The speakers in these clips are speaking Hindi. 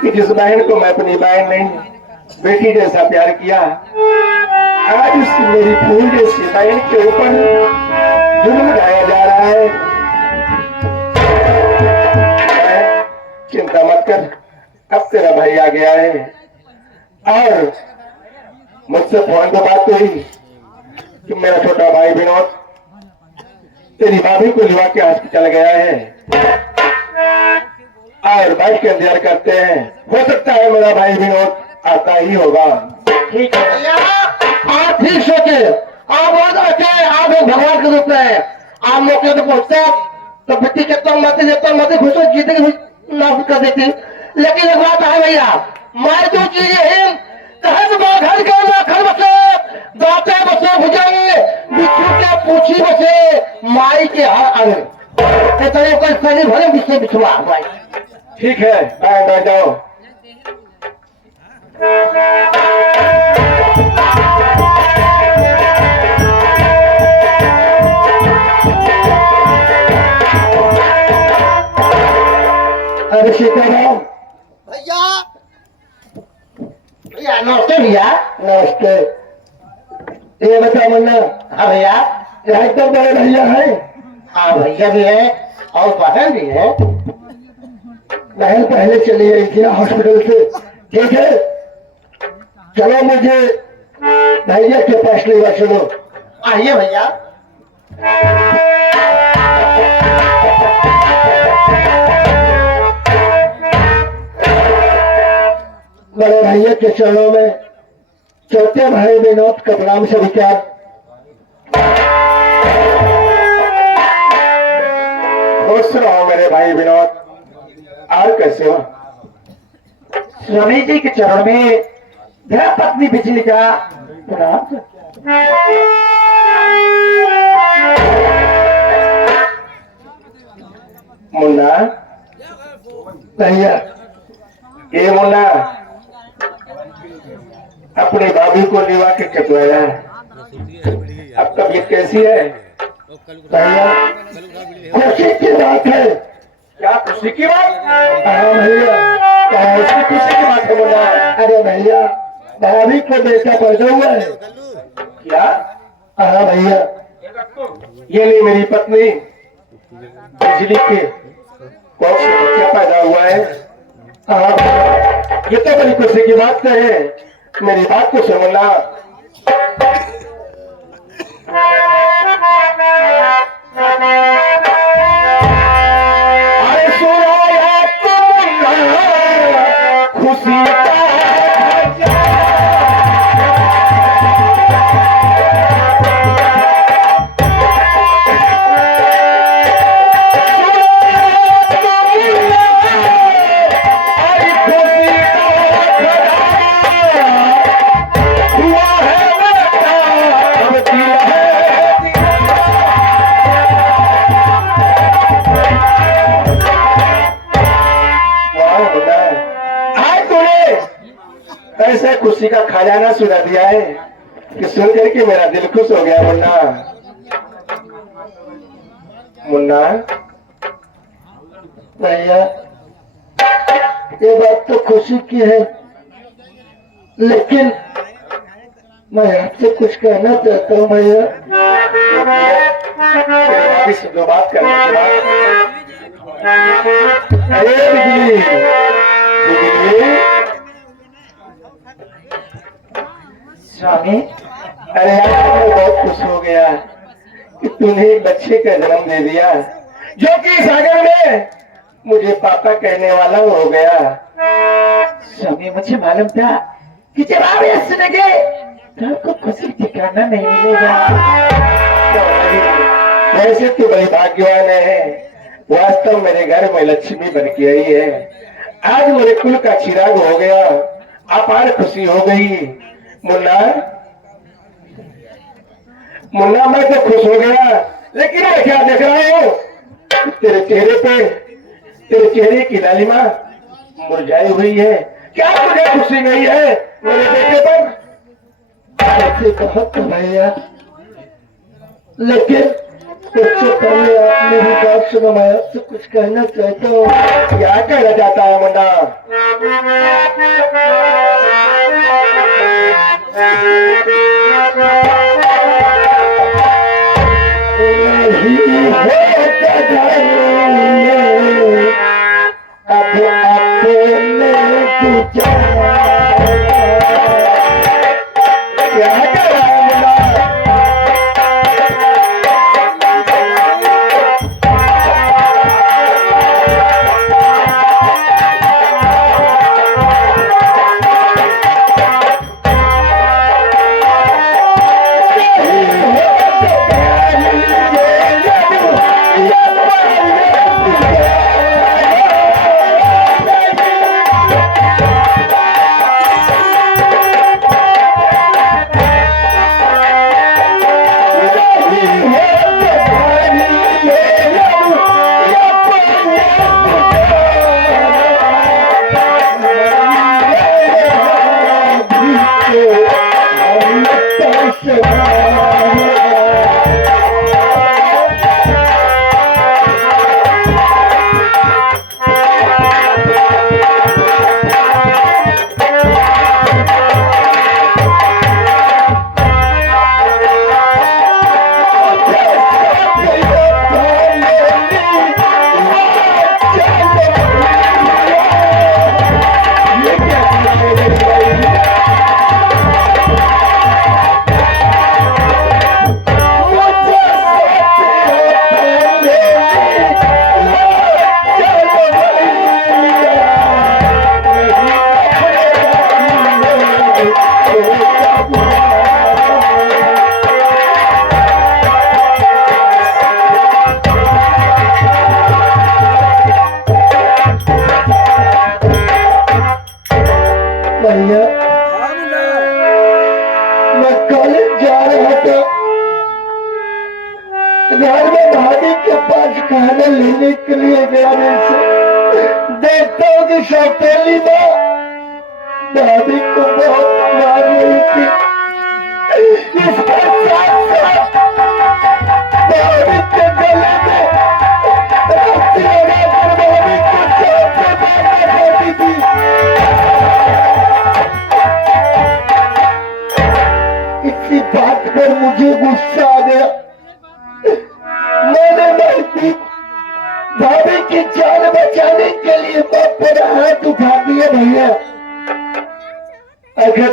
कि जिस बहन को मैं अपनी बहन नहीं बेटी जैसा प्यार किया, आज उस मेरी फूल जैसी बहन के ऊपर जुल्म ढाया जा रहा है। चिंता मत कर, अब तेरा भाई आ गया है और मुझसे फोन पे बात हुई कि मेरा छोटा भाई विनोद तेरी भाभी को लिवा के हॉस्पिटल गया है और बाइक का इंतजार करते हैं। हो सकता है मेरा भाई विनोद आता ही होगा। ठीक है भैया, आप ठीक सोचे, आप बहुत अच्छे, आप एक भगवान के रूप में है। आप मौके पे पहुंचते तो बेटी के तो मत खुश हो जीते नाश कर देती। लेकिन एक बात है भैया, मैं जो चीज है घर के घर बसे दाते बसे भुजंग बिच्छू के पूछी बसे माई के हर अंग इतने कोई शरीर भरे बिछे बिछुआ भाई। ठीक है, बैठ जाओ। अरे सीताराम भैया, भैया नमस्ते भैया। नमस्ते। ये बता मुन्ना। हाँ भैया। यहाँ तो बड़े भैया है। हाँ भैया भी है और बहन भी है। बहन पहले चली गई थी हॉस्पिटल से। ठीक है, चलो मुझे भैया के पास लेगा। चलो आइए भैया। बड़े भैया के चरणों में छोटे भाई विनोद का प्रणाम से विचार। खुश रहो मेरे भाई विनोद। और कैसे हो? स्वामी जी के चरण में धरा पत्नी बिजली का प्रणाम। मुन्ना भैया, ये मुन्ना अपनी भाभी को लिवा के चकवाया है। अब तबीयत कैसी है भैया? खुशी की बात है। क्या खुशी की बात? हाँ भैया, क्या खुशी की बात है मुन्ना? अरे भैया, भाभी को बेटा पैदा हुआ है। क्या? हाँ भैया, ये नहीं मेरी पत्नी बिजली के कौन से बच्चा पैदा हुआ है। हाँ, ये तो बड़ी खुशी की बात है। मेरी बात को समझना। अरे सुनाया तुम खुशी ऐसे खुशी का खजाना सुना दिया है कि सुन करके मेरा दिल खुश हो गया। मुन्ना मुन्ना भैया, ये बात तो खुशी की है, लेकिन मैं आपसे कुछ कहना चाहता हूँ भैया। जो बात करने के बाद अरे बिजली बिजली स्वामी, अरे यार, मैं बहुत खुश हो गया कि तूने एक बच्चे का जन्म दे दिया जो कि सागर में मुझे पापा कहने वाला हो गया। स्वामी मुझे मालूम था कि जब आप ये सुनेंगे तो आपको खुशी ठिकाना नहीं मिलेगा। वैसे तू बड़ी भाग्यवान है। वास्तव मेरे घर में लक्ष्मी बन के आई है। आज मेरे कुल का चिराग हो गया, अपार खुशी हो गई। मुन्ना मुन्ना, मैं तो खुश हो गया, लेकिन मैं क्या देख रहा हूँ? तेरे चेहरे पे, तेरे चेहरे की लालिमा मुरझाई हुई है। क्या तुझे खुशी नहीं है मेरे बेटे पर? ऐसे बहुत तो भैया, लेकिन उससे पहले आप मेरी बात सुनो, मैं आपसे कुछ कहना चाहता हूँ। क्या कहना चाहता है मुन्ना? अब अपने क्या कह रहा है मुन्ना? भैया, मैं कॉलेज जा रहा था, घर में भाभी के पास खाना लेने के लिए गया। देखता हूँ कि सौतेली माँ भाभी को बहुत मार रही थी। इसके साथ साथ भाभी के गले में रस्सी लगाकर भाभी को जान से मारना चाहती थी। इसी बात पर मुझे गुस्सा आ गया। मैंने नहीं भाभी की जान बचाने के लिए मां पर हाथ उठा दिए। भैया, अगर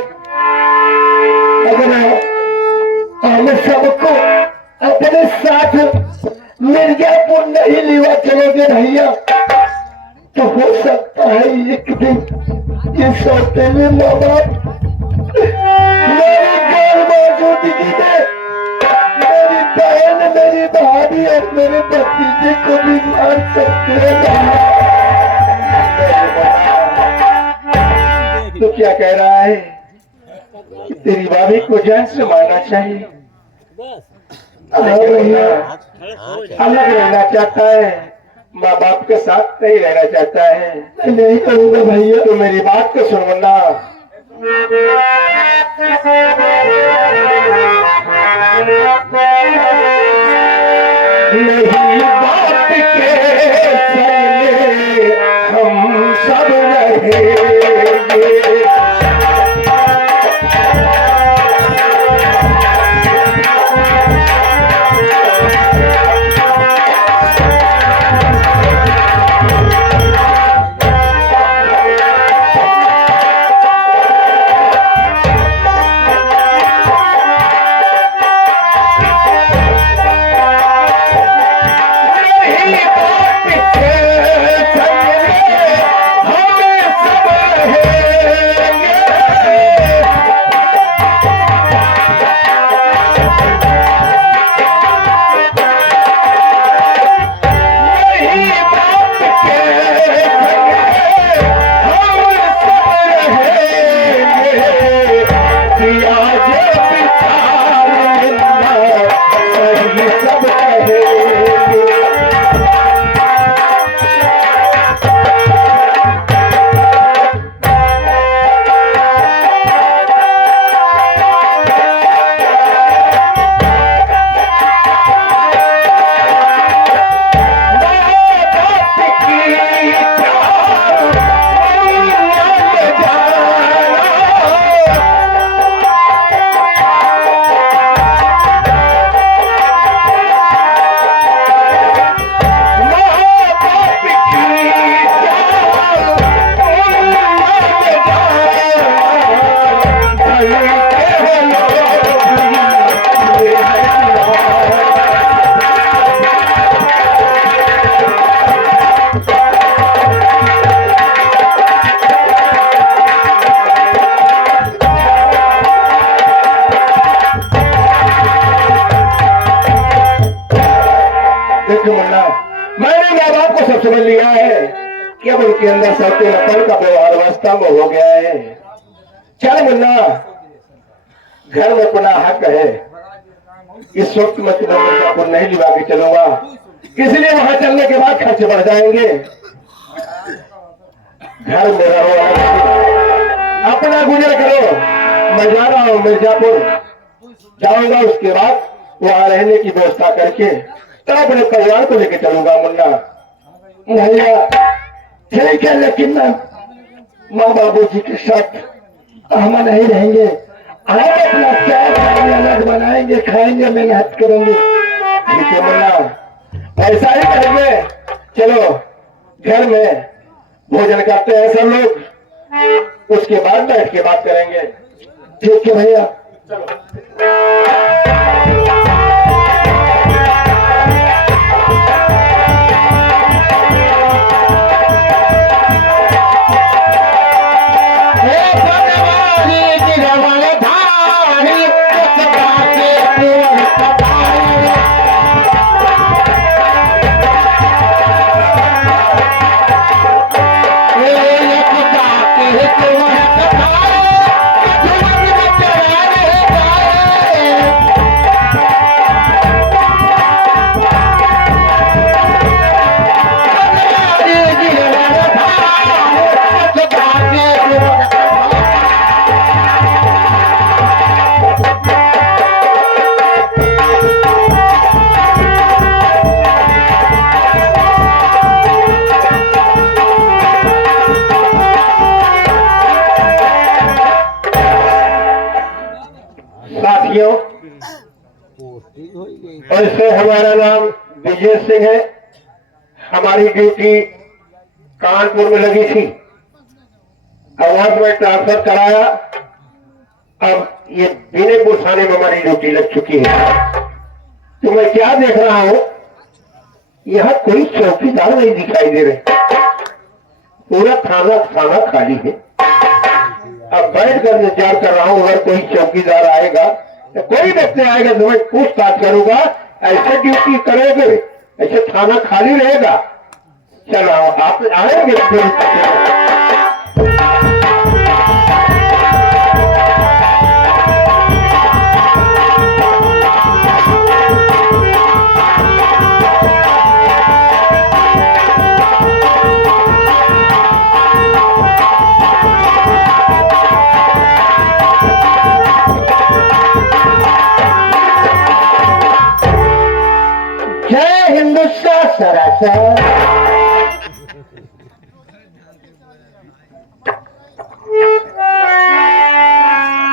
हम सबको अपने साथ मिर्जापुर नहीं लिवा चलोगे भैया, तो हो सकता है एक दिन ये सौतेले माँ बाप मेरी गैर मौजूदगी में मेरी बहन, मेरी भाभी और मेरे भतीजे को भी मार सकते हैं। तो क्या कह रहा है? तेरी भाभी को जान से मारना चाहिए, अलग रहना चाहता है, माँ बाप के साथ नहीं रहना चाहता है। नहीं करूंगा भैया। तो मेरी बात को सुन मुन्ना। नहीं बाप के संग हम सब रहेंगे, हमें सब समझ लिया है कि अब उनके अंदर सौतेलापन का व्यवहार वास्तव में हो गया है। चल मुन्ना, घर में अपना हक है, इस वक्त मैं तुम्हें मिर्जापुर नहीं लिवा के चलूंगा, इसलिए वहां चलने के बाद खर्च बढ़ जाएंगे। घर में रहो, अपना गुजर करो। मैं जा रहा हूँ मिर्जापुर, जाऊंगा, उसके बाद वहां रहने की व्यवस्था करके तब अपने परिवार को लेकर चलूंगा। मुन्ना भैया ठीक है, लेकिन माँ बाबू जी के साथ हम नहीं रहेंगे। आप अपना चाय पानी अलग बनाएंगे, खाएंगे, मेहनत करेंगे। ठीक है मुन्ना, ऐसा ही करेंगे। चलो घर में भोजन करते हैं सब लोग, उसके बाद बैठ के बात करेंगे। ठीक है भैया। साथियों, वैसे हमारा नाम विजय सिंह है। हमारी ड्यूटी कानपुर में लगी थी, अब वहां में ट्रांसफर कराया। अब ये बीनेपुर थाने में हमारी ड्यूटी लग चुकी है। तो मैं क्या देख रहा हूं, यहां कोई चौकीदार नहीं दिखाई दे रहे, पूरा थाना खाली है। अब बैठ कर विचार कर रहा हूं, अगर कोई चौकीदार आएगा तो कोई व्यक्ति आएगा तो मैं पूछताछ करूंगा, ऐसे ड्यूटी करोगे, ऐसे थाना खाली रहेगा। चलो आप आएंगे सरासर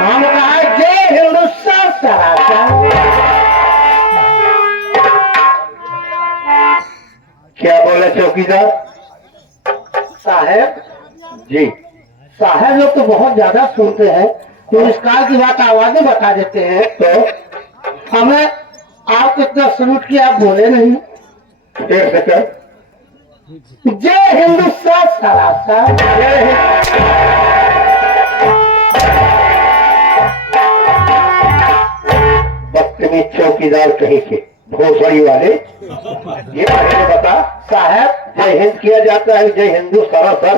हम कहा जय हिंदुस्तान सरासर। क्या बोला चौकीदार साहब? जी साहब लोग तो बहुत ज्यादा सुनते हैं, पुरस्कार की बात आवाजें बता देते हैं, तो हमें आप कितना सलूट किया, आप बोले नहीं। जय हिंदुस्तान सरासर। बदतमीज चौकीदार कहीं के भोसड़ी वाले, ये पहले बता। साहब जय हिंद किया जाता है, जय हिंदू सरासर।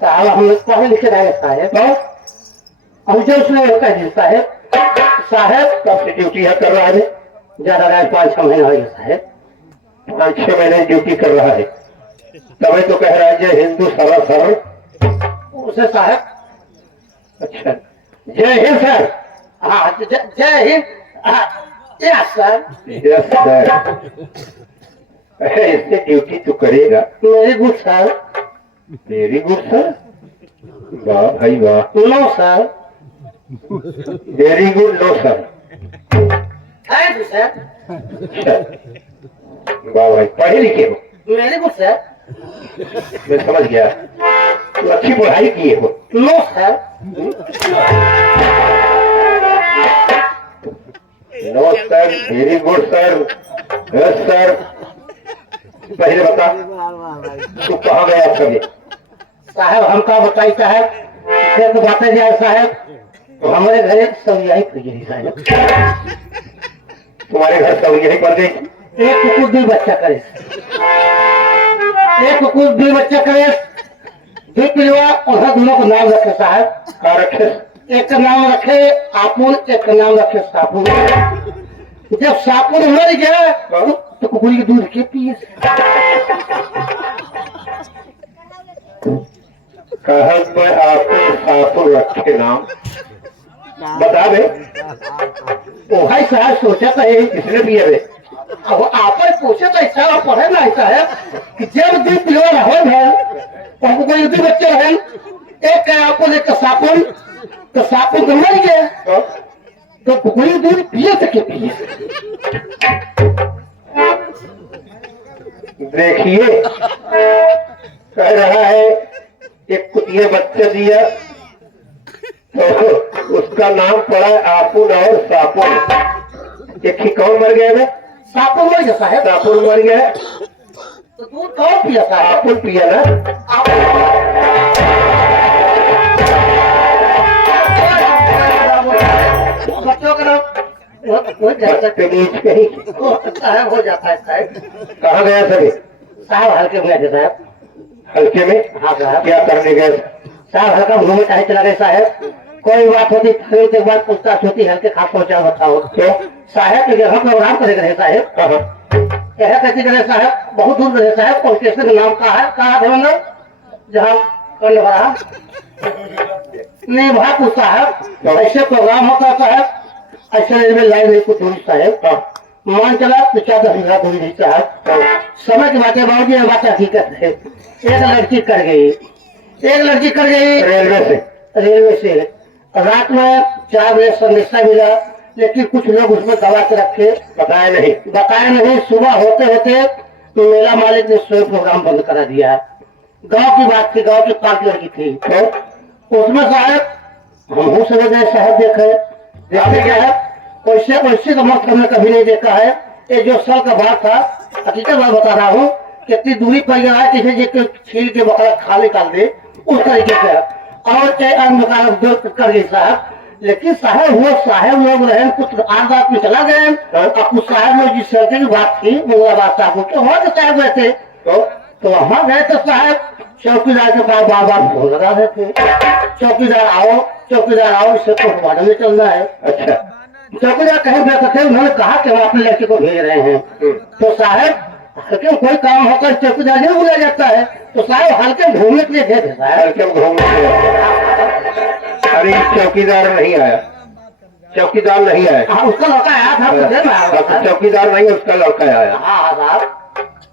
साहब हम लोग पढ़े लिखे रहे साहब, तो हम जो उसने कह साहब। साहब कब से ड्यूटी है कर रहा है? ज्यादा रहा 5-6 महीने हो गए साहब। 5-6 महीने ड्यूटी कर रहा है, तभी तो कह रहा है जय हिंदू सरासर। उसे साहब अच्छा, जय हिंद सर। हाँ Jai Hind. Yes sir. Yes sir. इससे ड्यूटी तो करेगा। Very good sir. Very good sir, वाह भाई वाह। No sir. Very good no sir. Thank you sir. अच्छा, वाह भाई, पढ़े लिखे हो? Very good sir. मैं समझ गया, तो अच्छी पढ़ाई किए हो? No sir. No sir, very good sir, yes sir. पहले बता, तू कहाँ गया सभी? साहब हम का बताई साहब, फिर तो बातें जाए साहब, तो हमारे घर एक सवियाई खुजरी साहब। तुम्हारे घर सब यही पड़ गई? एक कुकुर 2 बच्चा करे। एक कुछ भी बच्चा करे दूध पिलवा और हर दोनों को नाम रखे साहब। का रखे? एक का नाम रखे आपुन, एक का नाम रखे सापुन। जब सापुन मर गया तो कुकुरी के दूध के पिए। कहत में आपको सापुर रखे नाम बता दे। ओ भाई साहब सोचा था किसने पिए रे? अब आप पूछे तो ऐसा पढ़े ना ऐसा है कि जब दूध पिलवा रहो है तो कोई दो बच्चे रहे, एक का आपुन एक का सापुन, तो सापुन तो मर गया तो कुकुरी दूध पिए थे के पिए। देखिए कह रहा है एक कुतिया बच्चा दिया तो उसका नाम पड़ा आपुन और सापुन। एक ही कौन मर गया? सापुन मर गया साहब। सापुन मर गया तो दूध कौन पिया था? आपुन पिया ना। बच्चों का हो जाता है, हो जाता है साहब। कहाँ गया सभी? साहब हल्के में गए साहब। हल्के में? हाँ साहब। क्या करने गए? साहब हल्का घूमे चाहे चला गए साहब। कोई बात होती फिर एक बार पूछताछ होती हल्के खास पहुंचा बताओ क्यों साहब के हम प्रोग्राम करे रहे साहब। यह कैसे करे साहब? बहुत दूर रहे साहब। और स्टेशन का नाम कहा है? कहा थे जहाँ कल भरा नहीं भरा कुछ साहब। ऐसे प्रोग्राम होता साहब, ऐसे रेलवे लाइन नहीं कुछ दूरी साहब। मान चला तो 4-10 दूरी नहीं साहब। समय की बातें बाबू जी बात हकीकत है। एक लड़की कर गई रेलवे से रात में 4 बजे संदेशा मिला, लेकिन कुछ लोग उसमें दबा के रखे, बताया नहीं। सुबह होते होते तो मेरा मालिक ने स्वयं प्रोग्राम बंद करा दिया। गांव की बात थी, गांव की 5 लड़की थी तो उसमें साहब हम समझ गए साहब। देखते क्या है वैसे तो मत हमने कभी नहीं देखा है। ये जो साल का बात था हकीकत बात बता रहा हूँ, कितनी दूरी पर गया है किसी छील के बकरा खा निकाल दे उस तरीके से और कर गई साहब। लेकिन साहब वो साहब लोग रहे कुछ 8 रात में चला गए और कुछ साहब लोग जिस सड़के की बात थी मुगलाबाद साहब के वहाँ के साहब गए थे तो वहाँ गए तो साहब चौकीदार के पास बार फोन लगा रहे थे, चौकीदार आओ इससे पोस्टमार्टम में चलना है। अच्छा चौकीदार कहीं बैठे थे, उन्होंने कहा कि हम अपने लड़के को भेज रहे हैं। तो साहब हल्के कोई काम होकर चौकीदार नहीं बुलाया जाता है तो साहब हल्के घूमने के लिए गए थे साहब। हल्के घूमने के लिए? अरे चौकीदार नहीं आया। हाँ उसका लड़का आया था। चौकीदार नहीं उसका लड़का आया। हाँ साहब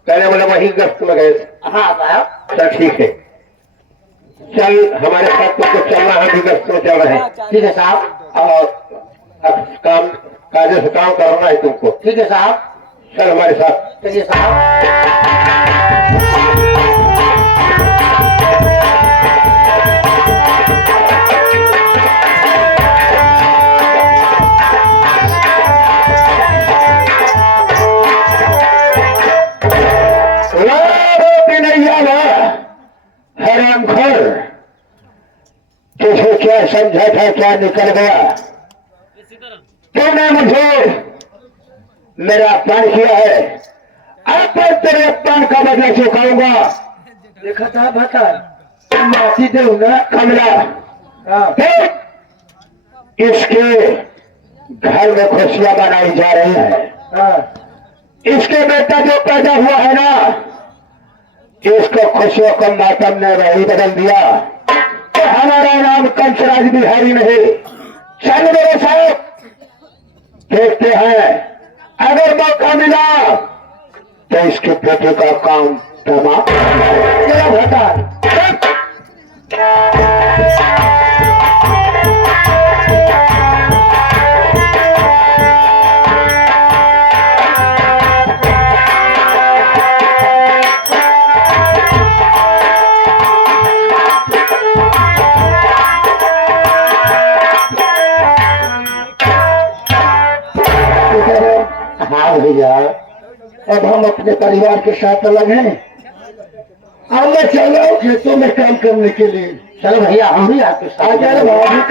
पहले बोले वही गश्त में गए। हाँ साहब। चल ठीक है, चल हमारे साथ तुमको चलना है, भी गश्त में चल रहे हैं। ठीक है साहब। और अब काम कायदे से काम करना है तुमको। ठीक है साहब। चल हमारे साथ। चलिए साहब। तुझे क्या समझा था, क्या निकल गया? तूने मुझे मेरा अपमान किया है, अब मैं तेरे अपमान का बदला चुकाऊंगा। देखा था भाता माफी दे ना कमला। इसके घर में खुशियां मनाई जा रही है। इसके बेटा जो पैदा हुआ है ना, इसको खुशियों को मातम ने वही बदल दिया। तो हमारा नाम कंसराज बिहारी नहीं। चल मेरे साथ देखते हैं, अगर मौका मिला तो इसके बेटे का काम तमाम मेरा भटा। हाँ भैया, अब हम अपने परिवार के साथ अलग हैं। अब मैं चल रहा हूँ खेतों में काम करने के लिए। चलो भैया हम भी आपके साथ। अगर भाभी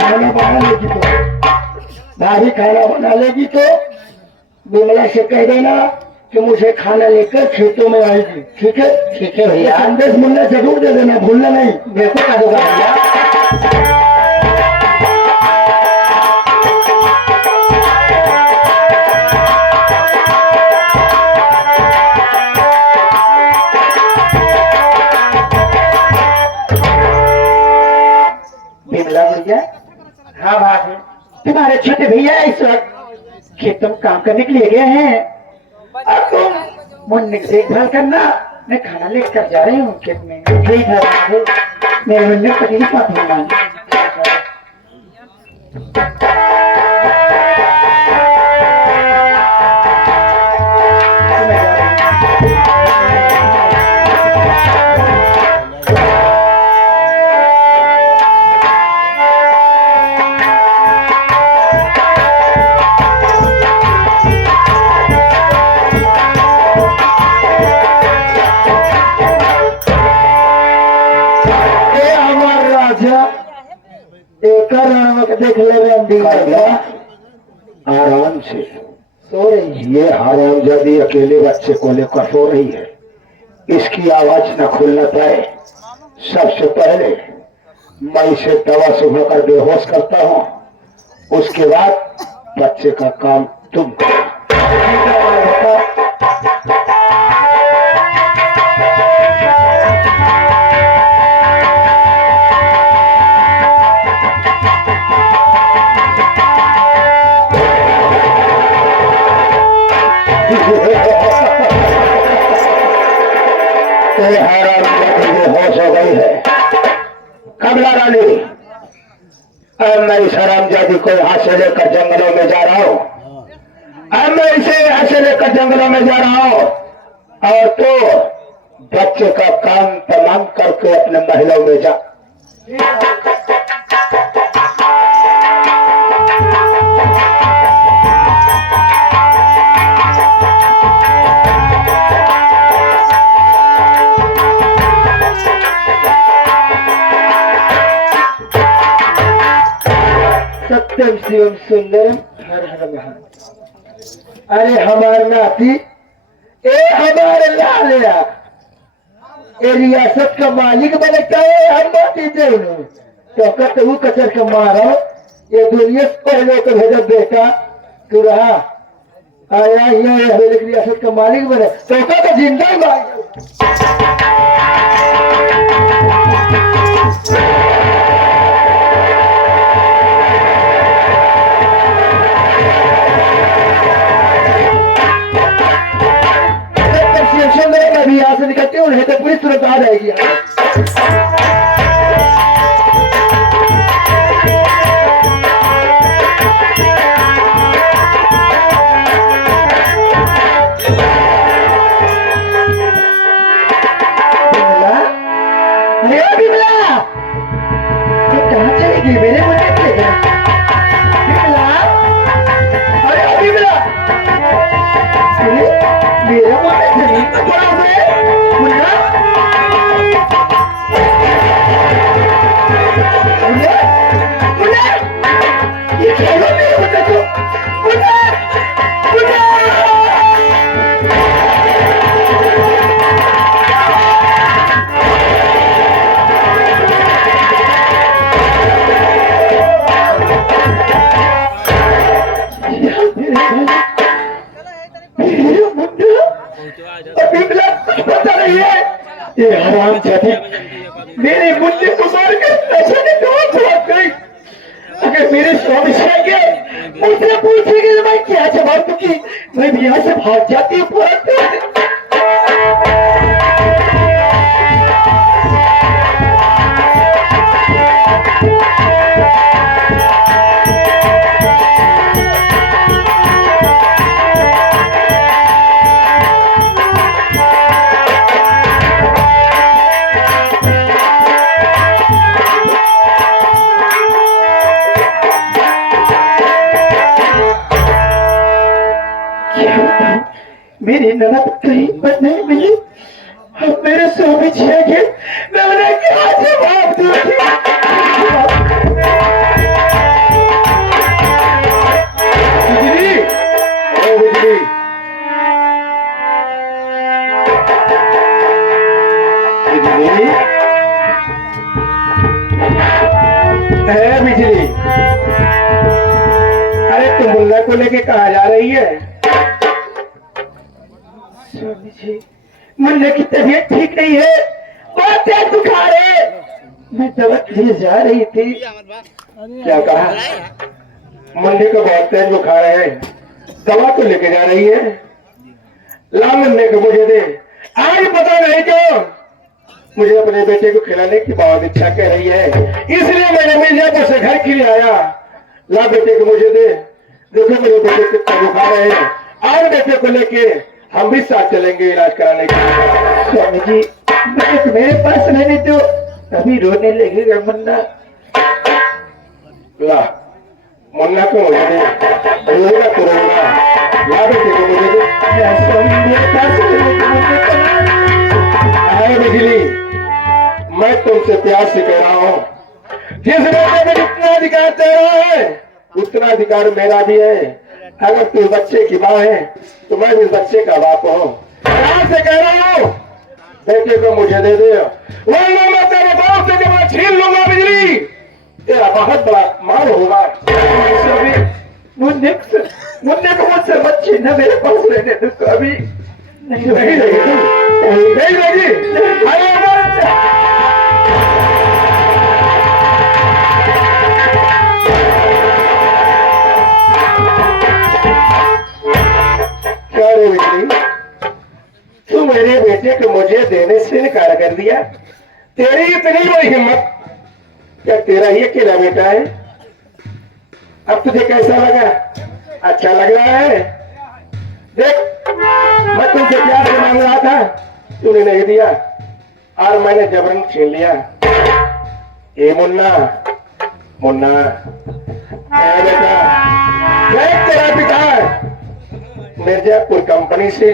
खाना बना लेगी तो विमला से कह देना कि मुझे खाना लेकर खेतों में आएगी, ठीक है? ठीक है ये भैया, संदेश मुन्ना जरूर दे देना, भूलना नहीं। बिल्कुल कर दूंगा भैया। बिमला भैया, हाँ भाभी, तुम्हारे छोटे भैया इस वक्त खेतों में काम करने के लिए गए हैं और तुम मुन्ने की देखभाल करना, मैं खाना लेकर जा रही हूँ खेत में। ठीक है भाभी। मेरे मुन्ने को तकलीफ मत होना। देख ले आराम से सो रही है। ये हरामजादी अकेले बच्चे को लेकर सो रही है, इसकी आवाज न खुलना पाए। सबसे पहले मैं इसे दवा सुबह कर बेहोश करता हूँ, उसके बाद बच्चे का काम तुम करो। होश हो गई है कमला रानी। अब मैं इस हरामजादी को यहाँ से लेकर जंगलों में जा रहा हूँ। अब मैं इसे यहाँ से लेकर जंगलों में जा रहा हूँ और तो बच्चे का काम तमाम करके अपने महलों में जा। सत्यम शिवम सुंदरम हर हर महादेव। अरे हमारे नाती, ए हमारे लालिया, ए रियासत का मालिक बनता है। हम नाती देव तो कहते वो कचर के मारो, ये दुनिया से पहले तो भेजा बेटा तू रहा आया ये हवेली रियासत का मालिक बने तो कहते जिंदा ही मार। अभी यहाँ से निकलते हैं तो पुलिस तुरंत आ जाएगी। बिमला, कहाँ चलेगी मेरे मुझे बिमला? अरे बिमला, मेरा मुझे जमीन पर पड़ा हुआ है। मुन्ना, मुन्ना, मुन्ना, ये खेलो मेरे मुन्ना को। मुन्ना, मुन्ना। बिमला कुछ पता नहीं है, ये हराम जाती मेरे मुन्ने को मार कर नशे में डूब भाग गई। अगर मेरे स्वामी आएंगे मुझसे पूछेंगे तो मैं क्या जवाब दूंगी? मैं भी यहाँ से भाग जाती हूँ। मेरी ननद कहीं पर नहीं मिली, अब मेरे स्वामी जी आगे मैं उन्हें क्या जवाब दूंगी? बिजली, ओ बिजली, है बिजली। अरे तुम मुन्ना को लेके कहाँ जा रही है? स्वामी जी, मुन्ना की तबीयत ठीक नहीं है, बहुत तेज बुखार है। मैं दवा के लिए जा रही थी। क्या कहा? मुन्ने को बहुत तेज बुखार है, दवा तो लेके जा रही है। ला मुन्ने को मुझे दे। आज पता नहीं क्यों मुझे अपने बेटे को खिलाने की बहुत इच्छा कह रही है, इसलिए मैंने मिर्जापुर से घर के लिए आया। ला बेटे को मुझे दे। देखो मेरे बेटे कितना बुखार है, आज बेटे को लेके हम भी साथ चलेंगे इलाज कराने के लिए। स्वामी जी, बेटे को मेरे पास रहने दो, तभी रोने लगेगा मुन्ना। ला मुन्ना को मुझे दे, रोएगा तो रोएगा। ला बेटे को मुझे दे। स्वामी मेरे पास रहने दो। बिजली, मैं तुमसे प्यार से कह रहा हूँ, जिस बेटे में जितना अधिकार तेरा है उतना अधिकार मेरा भी है। अगर तू बच्चे की माँ है तो मैं भी बच्चे का बाप हूँ। प्यार से कह रहा हूँ, बेटे को मुझे दे दे, वरना मैं तेरे बाप से जब छीन लूंगा। बिजली, तेरा बहुत बड़ा मार होगा। मुन्ने को मुझसे बच्ची न मेरे पास रहने दो तो अभी नहीं लगी। क्या रे बिजली, तू मेरे बेटे को मुझे देने से इनकार कर दिया? तेरी इतनी बड़ी हिम्मत! क्या तेरा ही अकेला बेटा है? अब तुझे कैसा लगा? अच्छा लग रहा है? देख, मैं तुमसे प्यार से मांग रहा था, तूने नहीं दिया और मैंने जबरन छीन लिया। ए मुन्ना, मुन्ना बेटा, देख तेरा पिता मिर्जापुर कंपनी से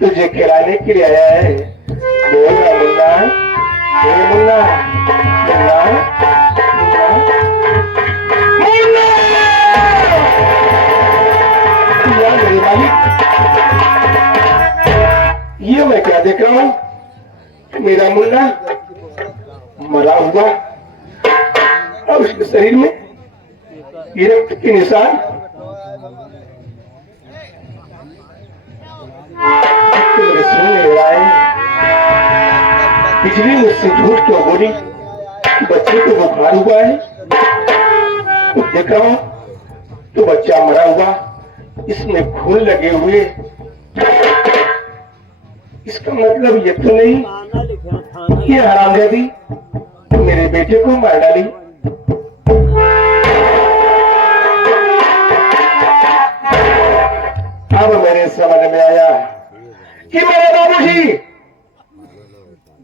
तुझे खिलाने के लिए आया है। बोलना मुन्ना, ए मुन्ना, मुन्ना, मुन्ना, मुन्ना, मेरे मालिक, ये मैं क्या देख रहा हूँ? मेरा मुन्ना मरा हुआ और उसके शरीर में ये रक्त के निशान। मेरे सुन नहीं रहा है। बिजली मुझसे झूठ क्यों बोली? बच्चे को बुखार हुआ है, तो देख रहा हूँ तो बच्चा मरा हुआ, इसमें खून लगे हुए। इसका मतलब ये तो नहीं ये हरामजादी मेरे बेटे को मार डाली। अब मेरे समझ में आया कि मेरे बाबूजी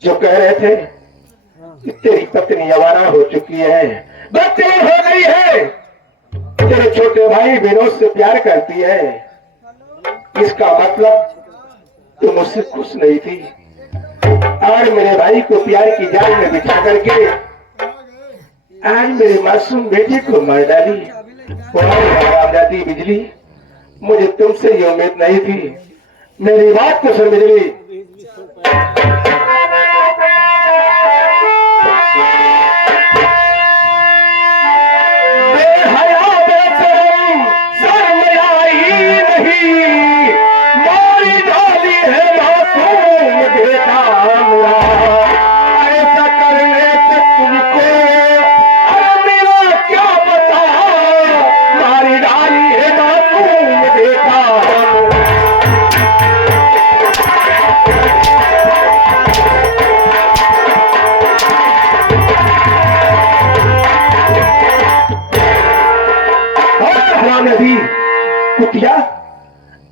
जो कह रहे थे कि तेरी पत्नी आवारा हो चुकी है, बदतमीज हो गई है, तेरे छोटे भाई विनोद से प्यार करती है, इसका मतलब तो मुझसे खुश नहीं थी और मेरे भाई को प्यार की जाल में बिठा करके आज मेरे मासूम बेटे को मार डाली। दादी बिजली, मुझे तुमसे ये उम्मीद नहीं थी। मेरी बात को सुन बिजली। कुतिया,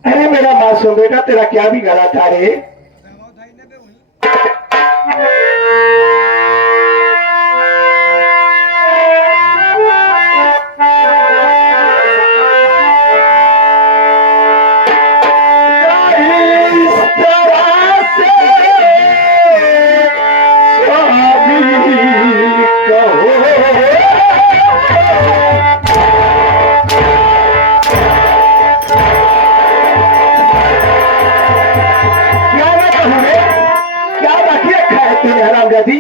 अरे मेरा मासूम बेटा तेरा क्या बिगाड़ा था रे? हरामजादी,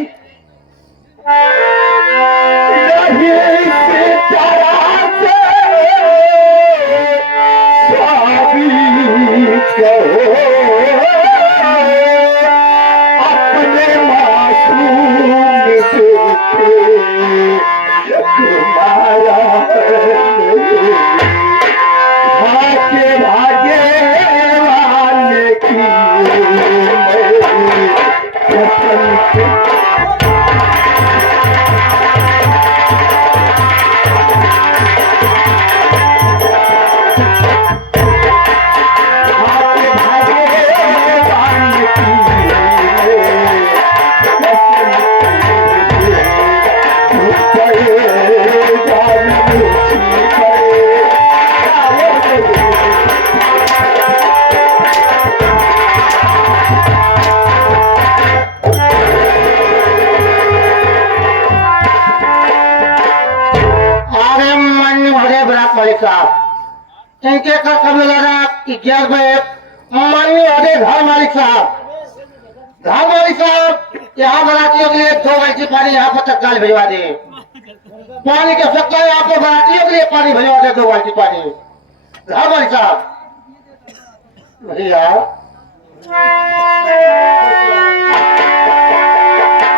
मालिक साहब, इनके का कबीलाना 11 में माननीय होते घर मालिक साहब। घर मालिक साहब, यहाँ बरातियों के लिए 2 बाल्टी पानी यहाँ पर तत्काल भिजवा दे। पानी की आवश्यकता है आपको, बरातियों के लिए पानी भिजवा दे 2 बाल्टी पानी। घर मालिक साहब भैया,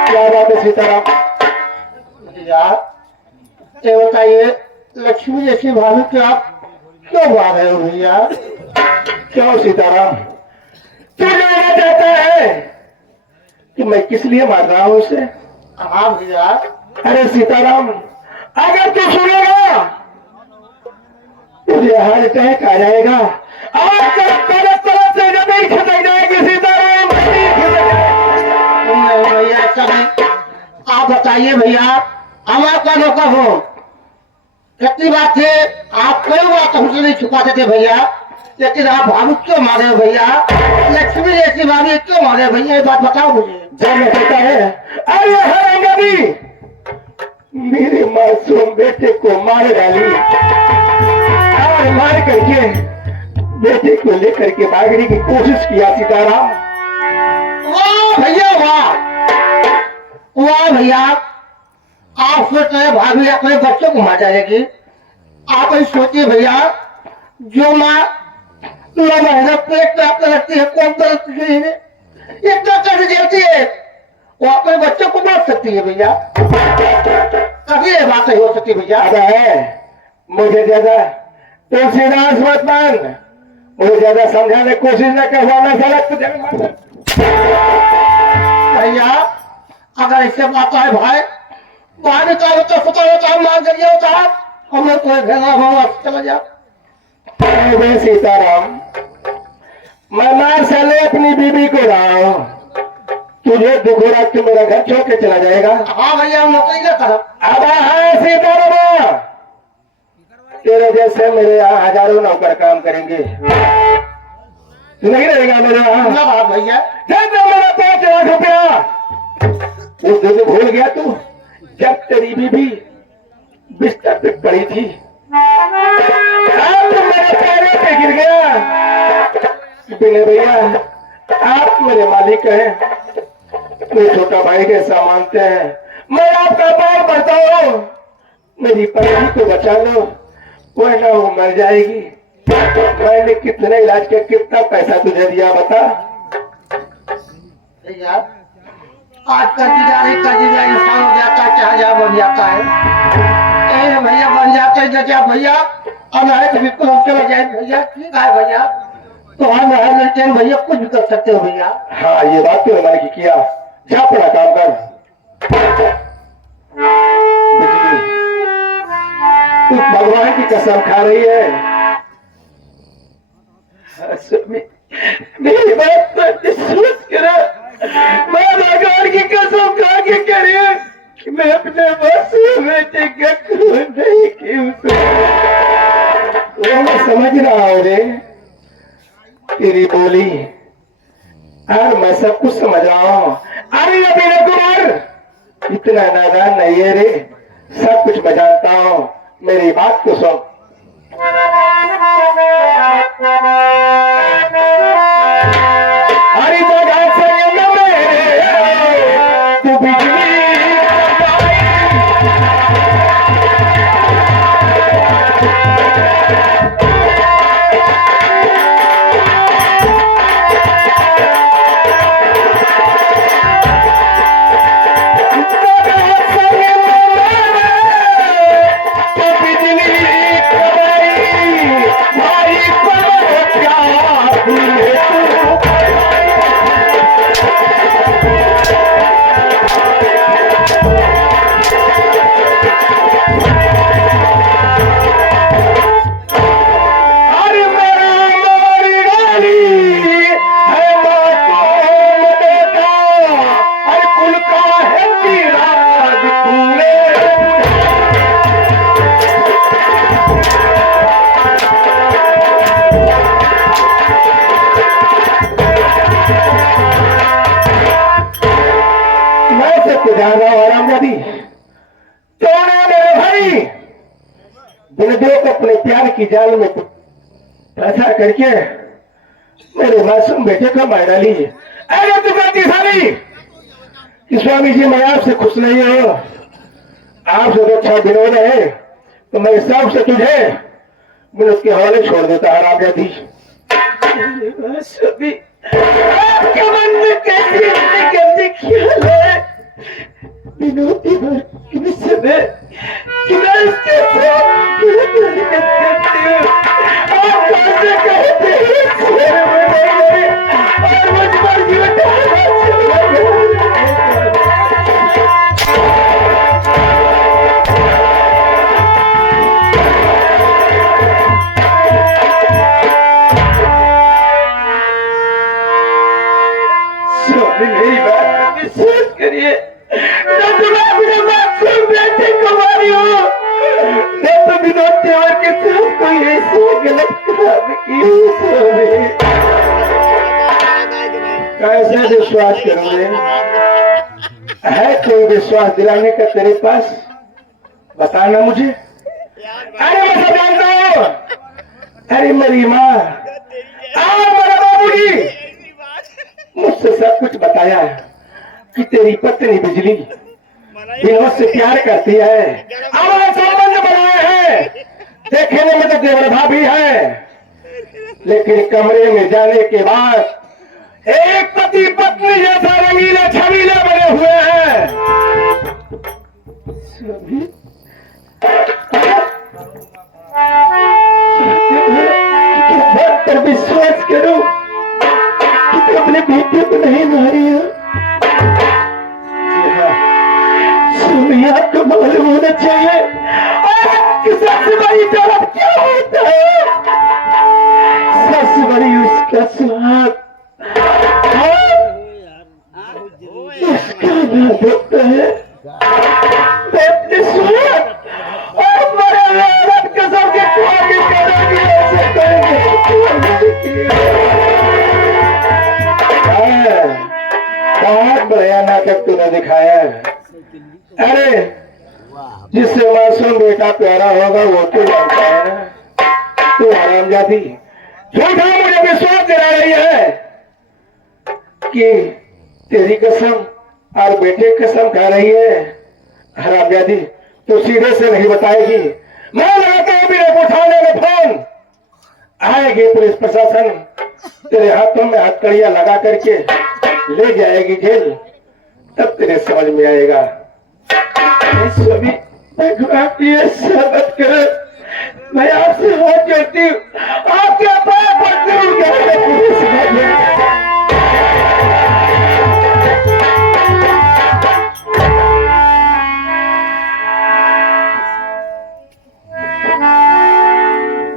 क्या बात है सीताराम? भैया ये बताइए, लक्ष्मी जैसी भाभी के आप क्यों मार रहे हो भैया? क्यों सीताराम, तू जानना चाहता है कि मैं किस लिए मार रहा हूं उसे? हाँ भैया। अरे सीताराम, अगर तू सुनेगा तुझे हार्ट अटैक आ जाएगा। आज तक तरह से जमीन खिसक जाएगी सीताराम, जमीन खिसक जाएगी। नहीं भैया, ऐसा नहीं। आप बताइए भैया, हम आपका नौकर हो, कितनी बात है, आप कोई बात हमसे नहीं छुपाते थे भैया, लेकिन आप भाभी क्यों मारे हो भैया? लक्ष्मी जैसी भाभी क्यों मारे हो भैया, ये बात बताओ मुझे। जानना चाहता है? अरे हरामजादी, मेरे मासूम बेटे को मार डाली और मार करके बेटे को लेकर के भागने की कोशिश किया सीताराम। वाह भैया वाह, वाह भैया, आप सोच रहे हैं भाभी अपने बच्चों को मार जाएगी? आप ही सोचिए भैया, जो माँ 9 महीना पेट में आपने रखती है, कौन तरह है, इतना कैसे झेलती है, वो अपने बच्चों को मार सकती है भैया? कभी ये बात नहीं हो सकती भैया। आता है मुझे ज्यादा तुलसीदास मत मान, मुझे ज्यादा समझाने की कोशिश न कर, वरना साला तुझे भी मार दूं। भैया अगर इससे बात है भाई, बाहर निकालो तो सुता होता है, मार करिए होता है, हम लोग कोई भेजा हुआ चला जा। अरे सीताराम, मैं मार साले अपनी बीबी को रहा हूँ, तुझे दुख हो रहा कि मेरा घर छोड़ के चला जाएगा? हाँ भैया, हम नौकरी ना करो। अब है सीताराम, तेरे जैसे मेरे यहाँ हजारों नौकर काम करेंगे, तू नहीं रहेगा मेरे यहाँ। ना बात भैया, जब मेरा 5 लाख रुपया उस दिन भूल गया तू, जब तेरी बीबी बिस्तर पे पड़ी थी, अब मेरे पैरों पे गिर गया। बिने भैया, आप मेरे मालिक हैं, मेरे छोटा भाई कैसा मानते हैं, मैं आपका पैर पड़ता हूँ, मेरी पत्नी को बचा लो, वरना वो मर जाएगी। मैंने कितने इलाज के कितना पैसा तुझे दिया बता? भैया आजकल की जाने का जिला इंसान हो जाता है, क्या जा बन जाता है, कहीं भैया बन जाते हैं, जैसे आप भैया अब है तो बिल्कुल हम चले जाए भैया, ठीक है भैया, तो हम है लेकिन भैया कुछ भी कर सकते हो भैया। हाँ, ये बात तो मैंने किया, जा अपना काम कर। बिजली, तू भगवान की कसम खा रही है? मेरी बात पर विश्वास करो, मैं भगवान की कसम खा के करे कि मैं अपने मासूम बेटे का खून नहीं क्यों वो मैं समझ रहा हूँ रे तेरी बोली, और मैं सब कुछ समझ रहा हूँ। अरे मेरे कुमार इतना नादान नहीं है रे, सब कुछ मैं जानता हूँ, मेरी बात को सुन। हरी जगह से तू बिजली भाई को क्या बिनदियों को अपने प्यार की जाल में फंसा करके मेरे मासूम बेटे को मार डाली। अरे तू कहती सारी कि स्वामी जी मैं आपसे खुश नहीं हूं, आपसे तो अच्छा विनोद है, तो मैं हिसाब से तुझे विनोद के हवाले छोड़ देता है। आप जाती आपके मन में कैसी इतनी गंदी ख्याल है विनोद की समय कि मैं इसके साथ क्यों हरकत करती हूँ। आप कैसे कहते हैं और मुझ पर जीवन मेरी बात पर विश्वास करिए। मैं तुम्हारे मासूम बेटे को मारी हूँ, मैं तो विनोद देवर के साथ कोई ऐसी गलत काम की कैसे विश्वास करोगे? है कोई विश्वास दिलाने का तेरे पास? बताना मुझे। अरे मैं सब जानता हूँ। अरे मेरी माँ और मेरा बाबूजी मुझसे सब कुछ बताया कि तेरी पत्नी बिजली विनोद से प्यार करती है, हमारे संबंध बनाए हैं, देखने में तो देवर भाभी है, लेकिन कमरे में जाने के बाद एक पति पत्नी जैसा रंगीले छबीले बने हुए हैं। पर विश्वास करो कि अपने बेटे को नहीं मारी है। सुनिया को मालूम होना चाहिए कि सबसे बड़ी दौलत क्या होता है। सबसे बड़ी उसका सुहाग, उसका नाम होता है बेटे सुहाग। और बड़े औरत कसम के आगे करेंगे, ऐसे करेंगे। बहुत बढ़िया नाटक तूने दिखाया है। अरे जिससे मासूम बेटा प्यारा होगा वो तो जानता है ना। तू हरामजादी झूठा मुझे विश्वास दिला रही है कि तेरी कसम और बेटे कसम खा रही है। हरामजादी तो सीधे से नहीं बताएगी। मैं लगाता हूँ मेरे उठाने में फोन, आएगी पुलिस प्रशासन, तेरे हाथों में हथकड़ियां लगा करके ले जाएगी जेल, तब तेरे समझ में आएगा। सभी मत करो, मैं आपसे हाथ जोड़ती हूँ, आपके पास पड़ती हूँ।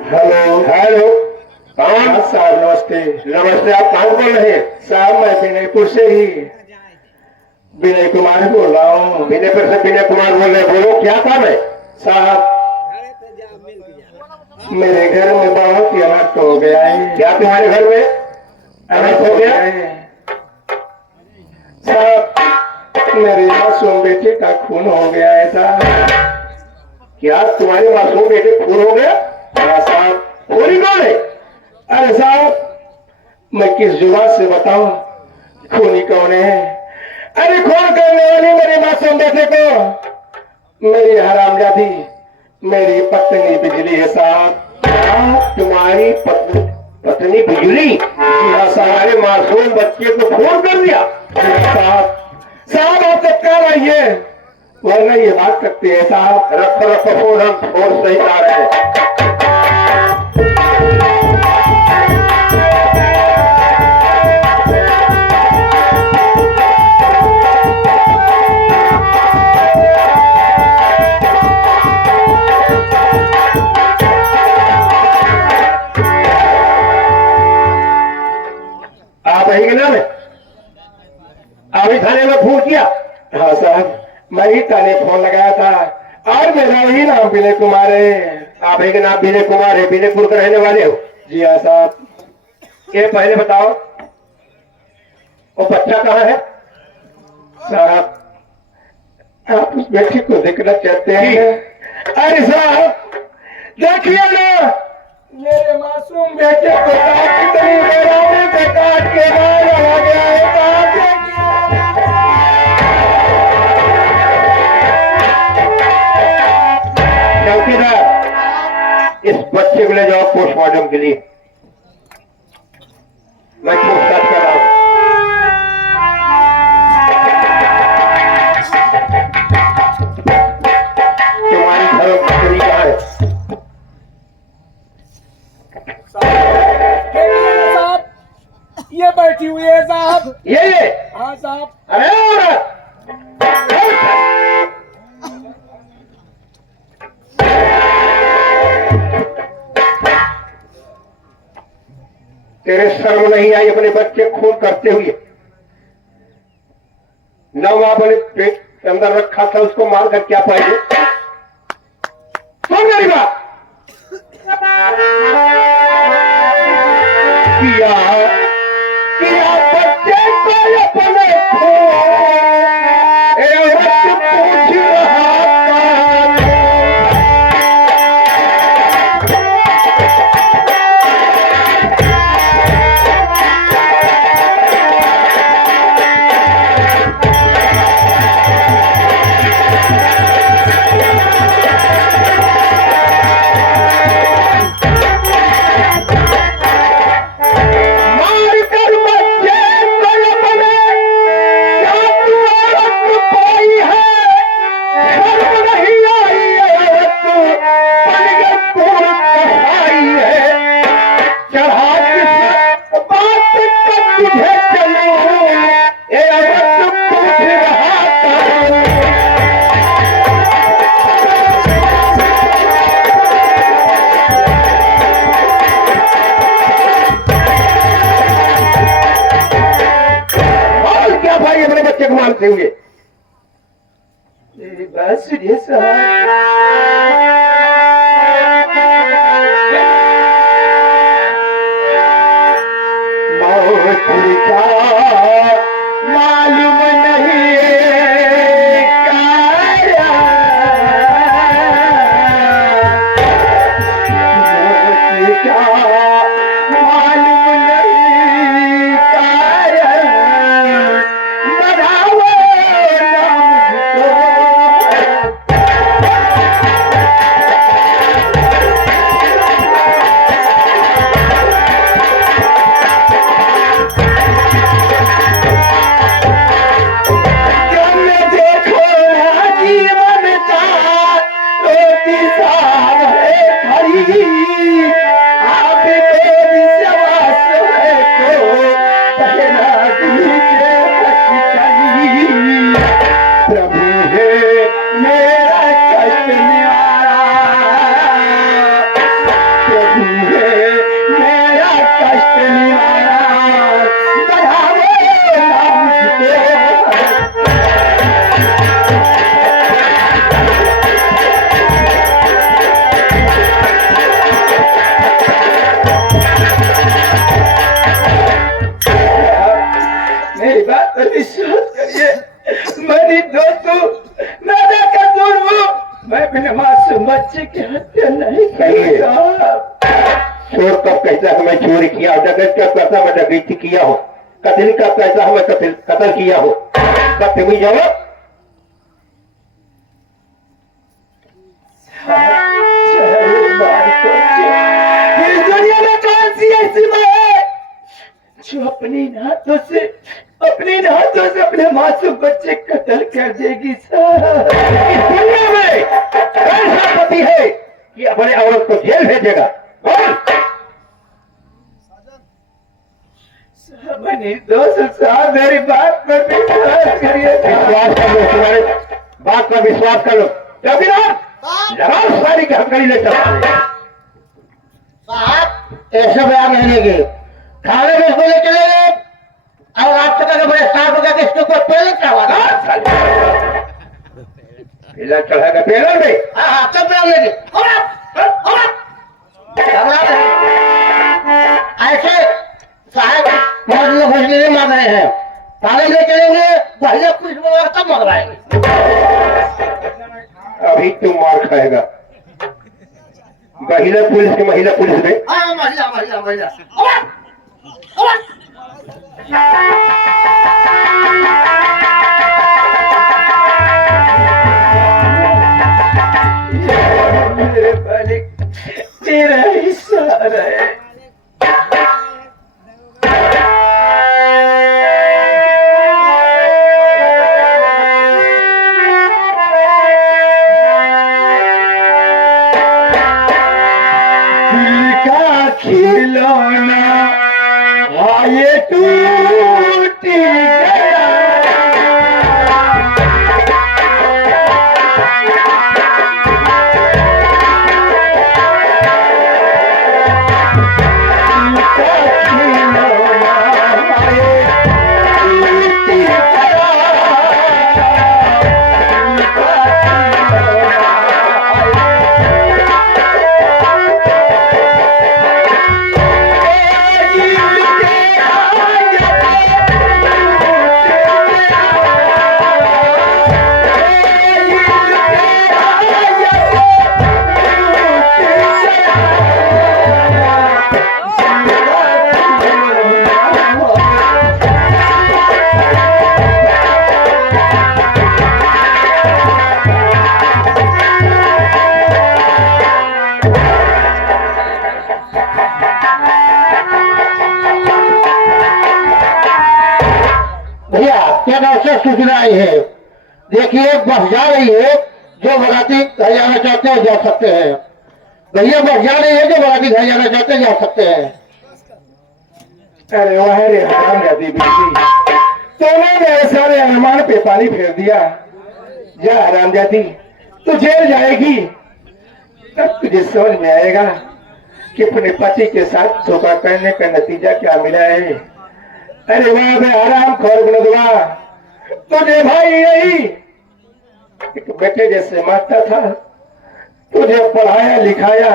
हेलो हेलो, कौन साहब? नमस्ते नमस्ते, आप कौन बोल रहे हैं? साहब मैं विनयपुर से ही विनय कुमार बोल रहा हूँ। विनयपुर से विनय कुमार बोल रहे, बोलो क्या काम है? साहब मेरे घर में बहुत ही अनर्थ हो गया है। क्या तुम्हारे घर में अनर्थ हो गया है? साहब मेरे मासूम बेटे का खून हो गया है साहब। क्या तुम्हारे मासूम बेटे खून हो गया? हाँ साहब। खूनी कौन है? अरे साहब मैं किस जुबान से बताऊं खूनी कौन है? अरे खून करने वाली मेरे मासूम बेटे को मेरी हरामजादी मेरी पत्नी बिजली है साहब। तुम्हारी पत्नी बिजली? हाँ साहब। हमारे मासूम बच्चे को खून कर दिया? साहब साहब आप तत्काल आइए, वरना ये बात करते हैं साहब। रखो रखो फोन, हम फोन सही आ रहे हैं। आप ही के नाम है? आप ही थाने में फोन किया? हाँ साहब मैं ही थाने फोन लगाया था और मेरा ही नाम विनय कुमार है। आप ही के नाम विनय कुमार है, विनयपुर के रहने वाले हो? जी हाँ साहब। ये पहले बताओ वो बच्चा कहाँ है? साहब आप उस बेटे को देखना चाहते हैं? अरे साहब देखिए ना, मेरे मासूम बेटे को कितनी बेरामी से काट के मारा हो गया है। साहब देखिए, चौकीदार, इस बच्चे को ले जाओ पोस्टमार्टम के लिए। मैं पूछताछ कर रहा हूँ। तुम्हारी घरों की स्त्री कहाँ है? साहब, ये बैठी हुई है साहब। ये हाँ साहब। अरे औरत! तेरे शर्म नहीं आई अपने बच्चे खून करते हुए? न वहां अपने पेट के अंदर रखा था, उसको मार कर क्या पाएंगे? सुन मेरी बात। किया बच्चे को अपने खून, ए औरत पूछ रहा था। मानते हुए मेरी बात सुनिए साहब। मौत का मालूम नहीं काया, मौत का मालूम नहीं काया, बढ़ाओ नाम को। मेरी बात पर विश्वास करिए, मैं निर्दोष हूँ, मैं बेकसूर हूँ, मैं बिना मासूम बच्चे की हत्या नहीं की। चोर कब कहता है मैं चोरी किया, डकैत कब कहता मैं डकैती किया हो, कत्ल कब कहता है मैं कत्ल किया हो? बदतमीज हो। इस दुनिया में कौन सी ऐसी माँ है जो अपने हाथों से अपने मासूम बच्चे कत्ल कर देगी? साहब, इस दुनिया में ऐसा पति है कि अपने औरत को जेल भेजेगा? मैं निर्दोष साहब, मेरी बात पर विश्वास करिए। विश्वास कर लो, तुम्हारे बात पर विश्वास कर लो। लगाओ सारी की हथकड़ी ले चलो। साहब ऐसे बयान नहीं लेंगे, थाने में इसको ले चलेंगे और आपसे कहकर बड़े साफ होगा कि इसके ऊपर पेलन चढ़ावा। पेलन चढ़ाएगा? पेलन में? हाँ हाँ, कब बयान लेंगे? ऐसे साहब मौज में घुस नहीं मार रहे हैं, थाने ले चलेंगे, पहले पुलिस में तब मरवाएंगे। अभी तुम मार खाएगा। महिला पुलिस के महिला पुलिस में हाँ महिला महिला महिला अबे! अबे! मेरे मालिक तेरा हिस्सा है। दिल का खिलौना आए टूट गया। क्या नाम से सूचना आई है। देखिए बस जा रही है, जो बराती घर जाना चाहते हैं जा सकते हैं। भैया बस जा रही है, जो बराती घर जाना चाहते हैं जा सकते हैं। अरे वाह रे हराम जाती बीवी, तूने मेरे सारे अरमान पे पानी फेर दिया। जा हराम जाती, तू जेल जाएगी, तब तुझे समझ में आएगा कि अपने पति के साथ धोखा करने का नतीजा क्या मिला है। अरे वाह बे हराम खोर गुनदवा, तुझे भाई यही एक बेटे जैसे मारता था, तुझे पढ़ाया लिखाया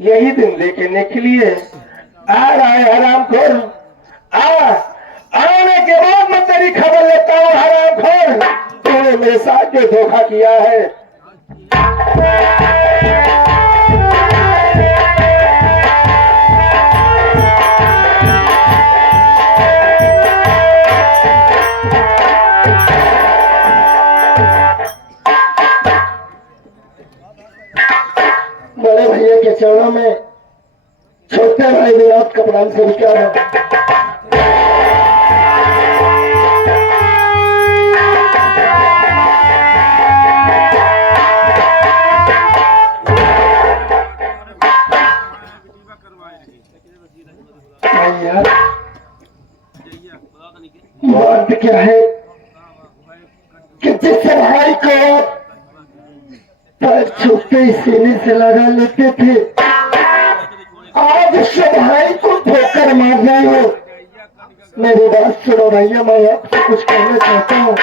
यही दिन देखने के लिए। आ रहा है हराम खोर, आने के बाद मैं तेरी खबर लेता हूँ। हराम खोर, तूने मेरे साथ जो धोखा किया है। बड़े भैया के चरणों में छोटे भाई विराट का प्रणाम स्वीकार है। भैया बात क्या है कि जिस भाई को पैर छूते ही सीने से लगा लेते थे, आज उस भाई को ठोकर मार रहे हो। मेरी बात सुनो भैया, मैं आपसे कुछ कहना चाहता हूँ।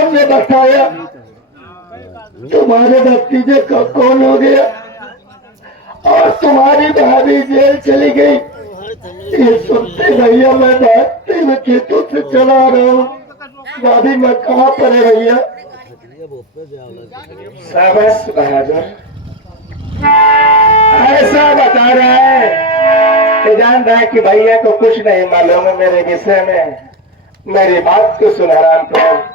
तुमने बताया तुम्हारे भतीजे का कौन हो गया और तुम्हारी भाभी जेल चली गई। ये सुनते भैया मैं भागते हुए खेतों से चला रहा हूँ। भाभी मैं कहाँ पर है भैया? शाबाश बहादुर, ऐसा बता रहा है कि जान रहा है कि भैया को कुछ नहीं मालूम है मेरे विषय में। मेरी बात को सुन हराम खोर।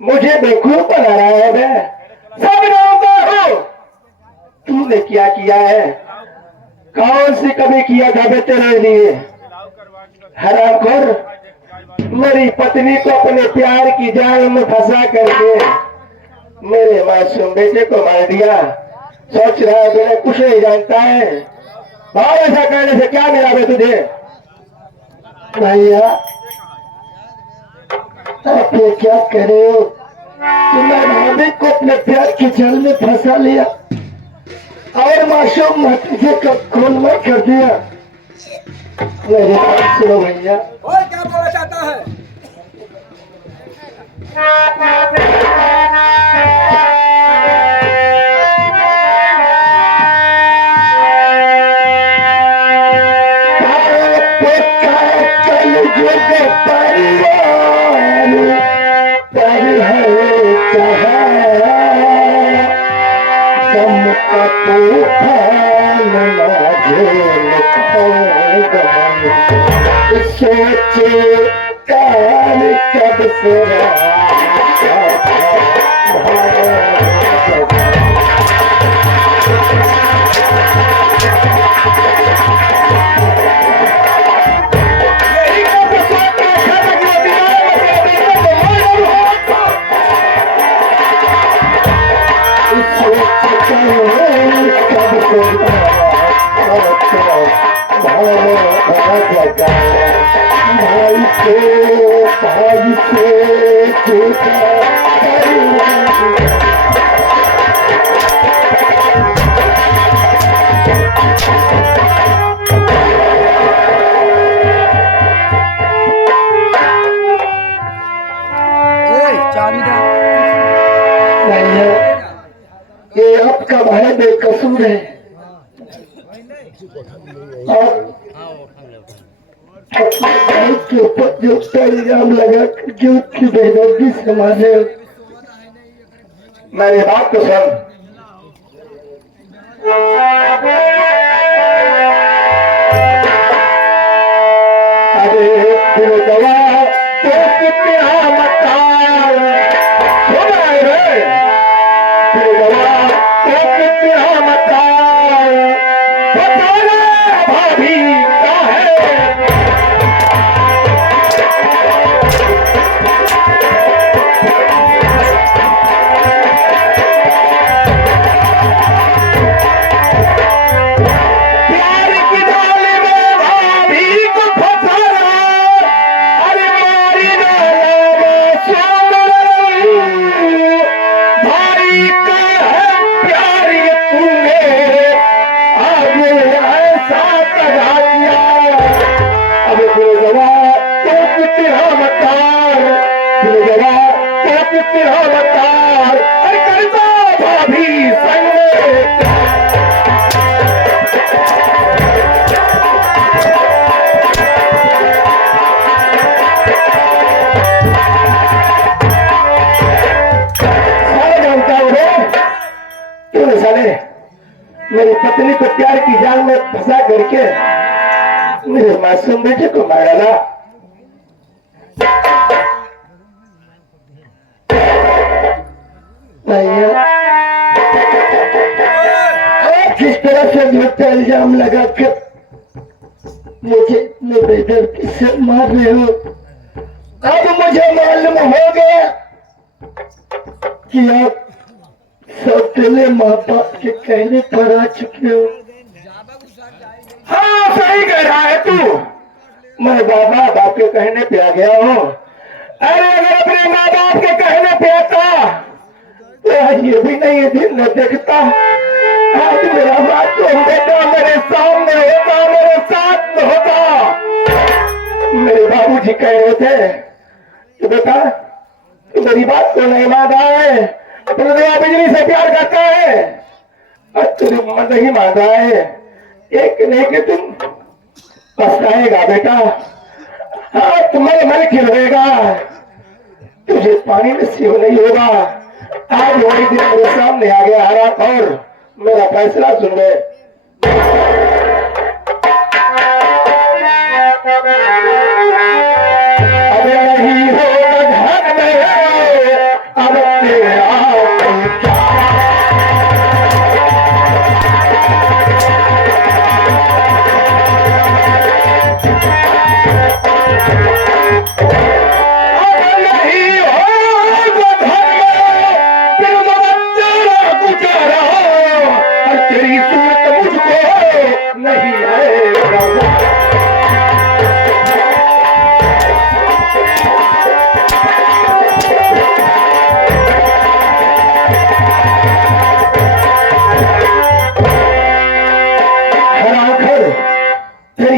मुझे बेवकूफ बना रहा है मैं, सब जानता हूं तूने क्या किया है, कौन सी कभी किया था बे तेरे लिए। हरामखोर, मेरी पत्नी को अपने प्यार की जाल में फंसा करके मेरे मासूम बेटे को मार दिया। सोच रहा है मेरा कुछ नहीं जानता है। भाव ऐसा करने से क्या मिला बे तुझे? भैया आप ये क्या कर रहे हो? तुमने भाभी को अपने प्यार की जाल में फंसा लिया और मासूम भतीजे का खून में कर दिया। मेरी बात सुनो भैया। ओए क्या बोलना चाहता है? सोचे काल कब से ये आपका भाई बेकसूर है और अपने भाई के ऊपर जो इल्जाम लगा करके उसकी बेदर्दी से मारे। मेरी बात तो सुन। अरे दिल दवा तो कितना मकान सुन रहे रे, दिल दवा तो कितना मकान बताना भाभी का है। मेरी पत्नी को प्यार की जाल में फंसा करके मेरे मासूम बेटे को मारा ना। भैया आप किस तरह से झूठा इल्जाम लगा कर मुझे इतने बेदर्दी से मार रहे हो। अब मुझे मालूम हो गया कि आप सौतेले माँ बाप के कहने पर आ चुके हो। हाँ सही कह रहा है तू। मैं बाबा बाप के कहने पे आ गया हूँ। अरे अगर अपने माँ बाप के कहने पे आता तो आज ये भी नहीं दिन न देखता। आज मेरा मासूम बेटा मेरे सामने होता, मेरे साथ में होता। मेरे बाबूजी कह रहे थे कि बेटा तू मेरी बात को नहीं मान रहा है, अपने देवा बिजली से प्यार करता है और तू नहीं मान रहा है। एक नहीं कि तुम पछताएगा बेटा। हाँ तुम्हारे मन खिलेगा, तुझे पानी नसीब नहीं होगा। आज वही दिन मेरे सामने आ गया हरा और मेरा फैसला सुन ले। अरे नहीं हो घर में अब तेरा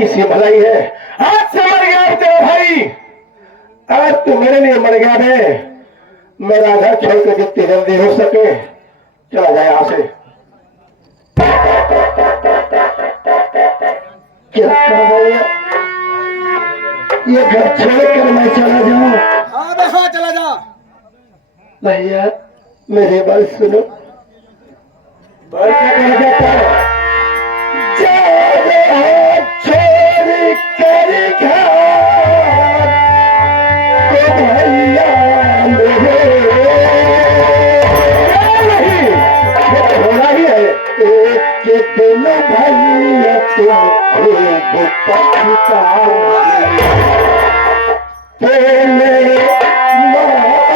क्या भलाई है। आज से मर गया तेरा भाई, आज तू मेरे लिए मर गया बे। मेरा घर छोड़कर जितनी जल्दी हो सके चला जाए यहाँ से। क्या कहा भैया, ये घर छोड़कर मैं चला जाऊं? हाँ चला जा भैया मेरे बात सुनो। भाई क्या कहना चाहता है? दोनों भैया तुम खूब पछताओ, तेरे माँ बाप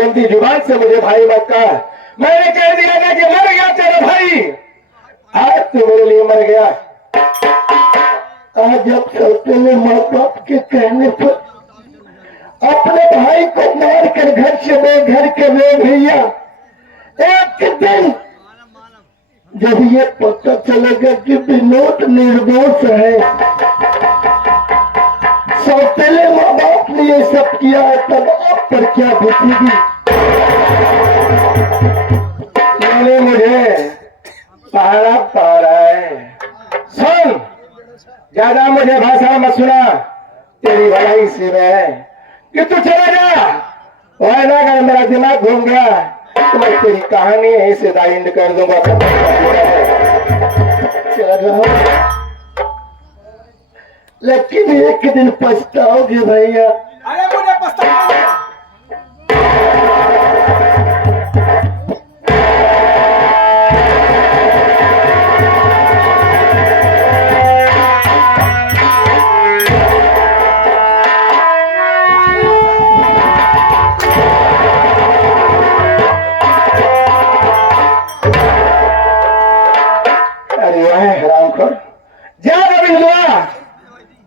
गंदी जुबान से मुझे भाई मत कह। मैंने कह दिया था कि मर गया तेरा भाई, आज तू मेरे लिए मर गया। आज जब सौतेले माँ बाप के कहने पर अपने भाई को मार कर घर से बेघर कर ले भैया, एक दिन जब ये पता चलेगा कि विनोद निर्दोष है, सौतेले माँ बाप ने ये सब किया है, तब आप पर क्या बीतेगी? मैंने मुझे पहाड़ा पहाड़ा है। सुन, ज्यादा मुझे भाषा मत सुना, तेरी भलाई इसी में है कि तू चला जा। वरना अगर मेरा दिमाग घूम गया तो मैं तेरी कहानी यहीं से दाइंड कर दूंगा। चल रहा हूं, लेकिन एक दिन पछताओगे भैया। अरे मुझे पछताना है।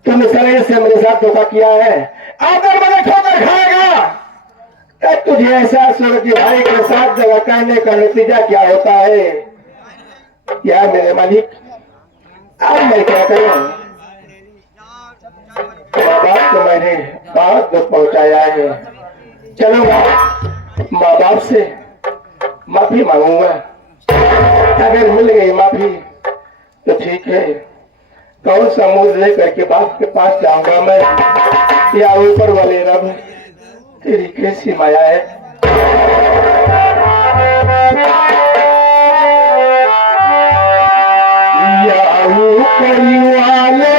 तुमने सरेह से मेरे साथ धोखा किया है, अगर मैंने ठोकर खाएगा तब तुझे एहसास होगा कि भाई के साथ जगह करने का नतीजा क्या होता है। क्या मेरे मालिक, अब मैं क्या करूं? माँ बाप को मैंने बहुत दुख पहुंचाया है। चलूंगा माँ बाप से माफी मांगूंगा। अगर मिल गई माफी तो ठीक है, कौन सा मुंह लेकर के बाप के पास जाऊंगा मैं, या ऊपर वाले रब तेरी कैसी माया है। या ऊपर वाले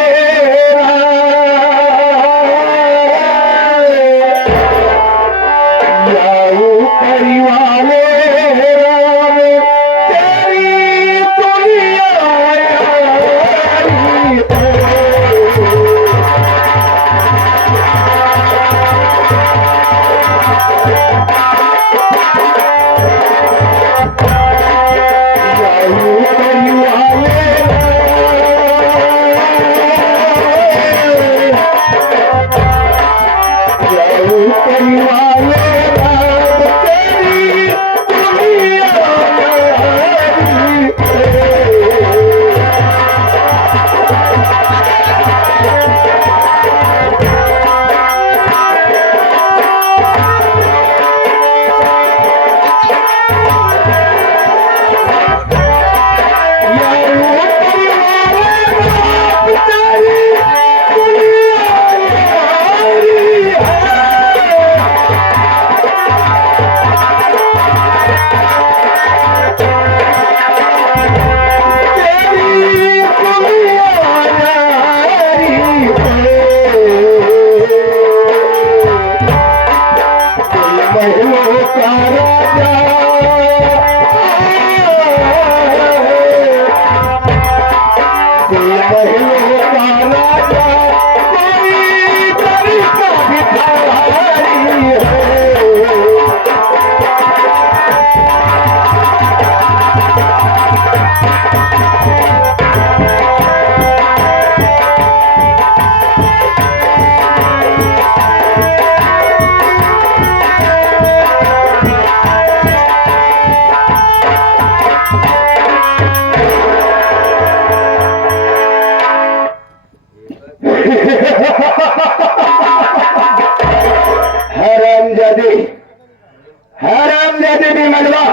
हरामजादी भी मनवा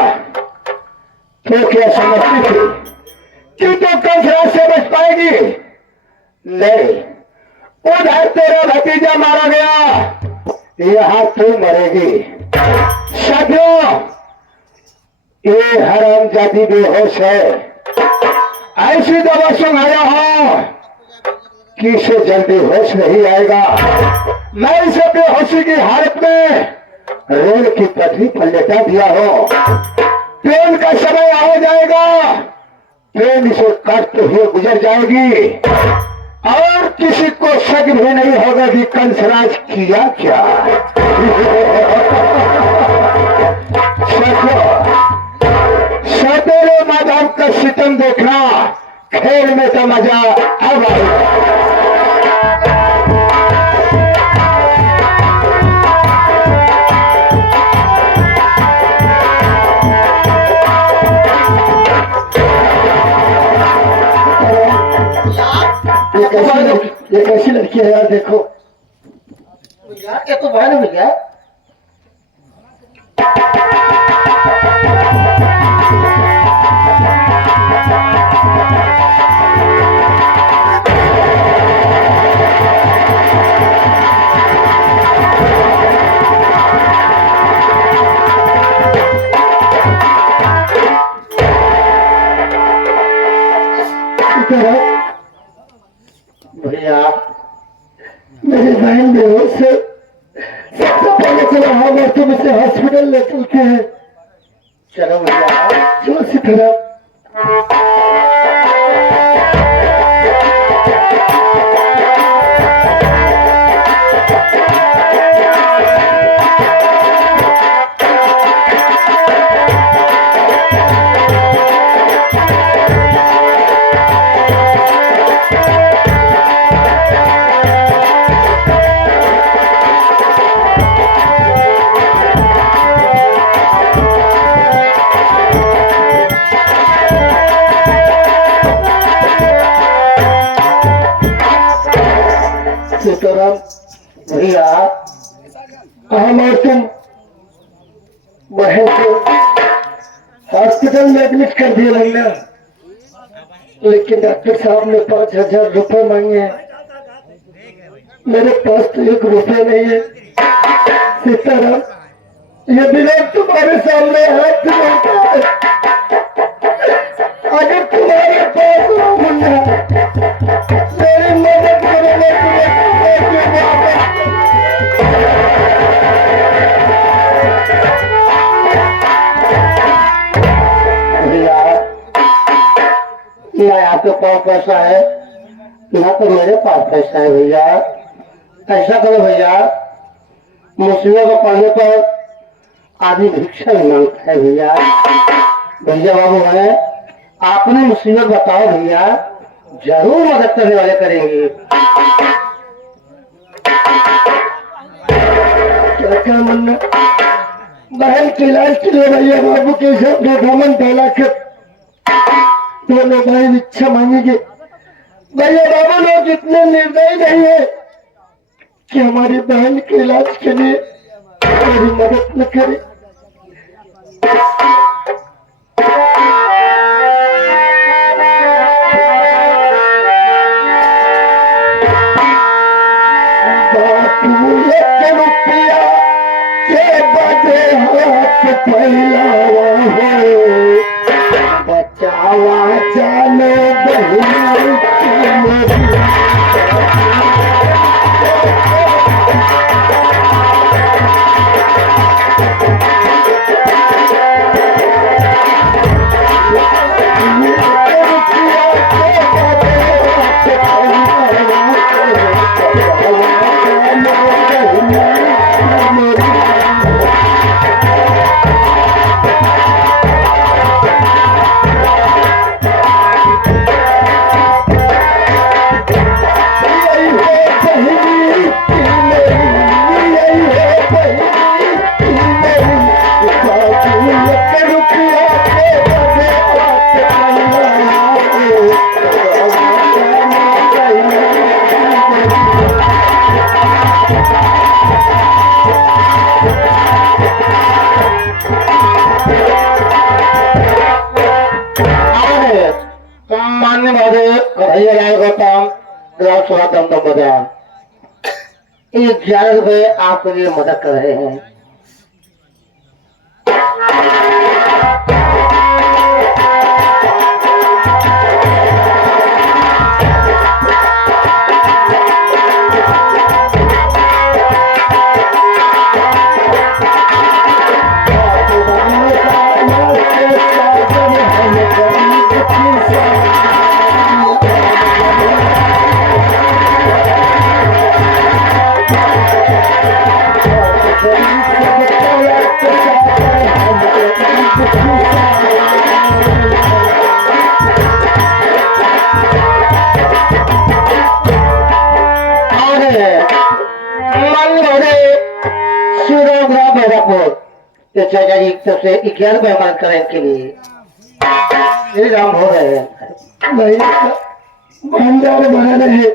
तो क्या समझती थी कि तो कंसरा से बच पाएगी? नहीं, उधर तेरा भतीजा मारा गया, यहां तू मरेगी। साथियों, ये हरामजादी बेहोश है। ऐसी दवा सुनाया हो कि इसे जल्दी होश नहीं आएगा। मैं इसे बेहोशी की हालत में रेल की पटरी पर लेटा दिया हो। ट्रेन का समय आ जाएगा, ट्रेन इसे काटते हुए गुजर जाएगी और किसी को शक भी नहीं होगा कि कंसराज किया क्या। सतेरे माधव का सितम देखना, खेल में तो मजा अब आएगा। ये कैसी लड़की है यार, देखो यार ये तो बहन हो गया। भैया मेरी बहन बेहोश है, सबसे पहले चलो हम और तुम इसे हॉस्पिटल ले चलते हैं। चलो भैया, चलो सिद्धरा। हम और तुम बहन को हॉस्पिटल में एडमिट कर दिए भैया, लेकिन डॉक्टर साहब ने 5,000 रुपए मांगे हैं। मेरे पास तो 1 रुपया नहीं है। सीताराम, ये दिमाग तुम्हारे सामने हाथ जोड़ता है, अगर तुम्हारे पास मुन्ना मेरी मदद करोगे ना आपके पास पैसा है ना तो मेरे पास पैसा है भैया। ऐसा करो भैया, मुसीबत को पड़ने पर आदमी भिक्षा नहीं मांगता है भैया। भैया बाबू है, आपने मुसीबत बताओ भैया, जरूर मदद करने वाले करेंगे। क्या क्या मन्ना बहन के इलाज के लिए भैया बाबू के सब घमन फैला कर दोनों भाई इच्छा मांगेंगे। भैया बाबू लोग इतने निर्दयी नहीं है कि हमारी बहन के इलाज के लिए मेरी मदद न करे। बापू 1 रुपया के बदे हाथ फैलावा हो, बचावा जाने बहन की मेरी। ये 11 रुपए आपके लिए मदद कर रहे हैं। चाचा जी तरफ से 11 रुपए मदद करें के लिए राम हो रहे हैं। भंडार बना रहे।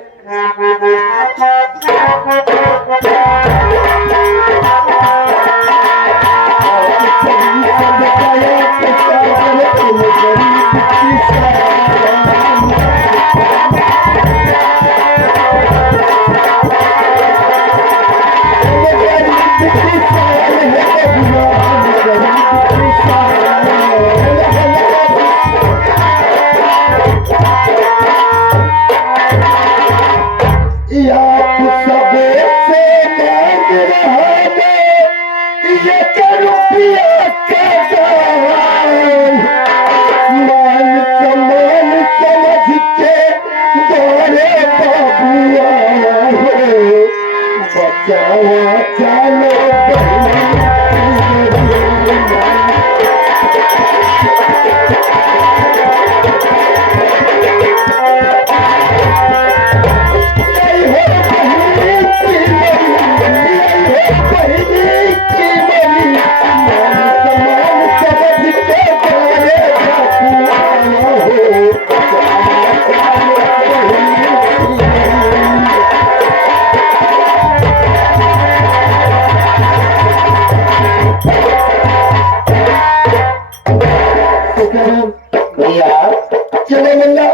चलो मुन्ना,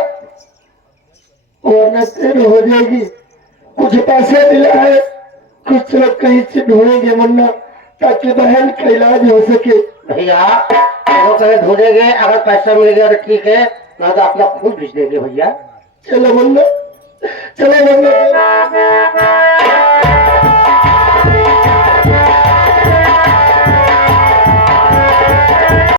वरना देर हो जाएगी। कुछ पैसे मिला है, कुछ लोग कहीं से ढूंढेंगे मुन्ना, ताकि बहन का इलाज हो सके। भैया वो कहीं ढूंढेंगे, अगर पैसा मिल गया तो ठीक है, ना तो अपना खुद भेज देंगे भैया। चलो मुन्ना, चलो मुन्ना।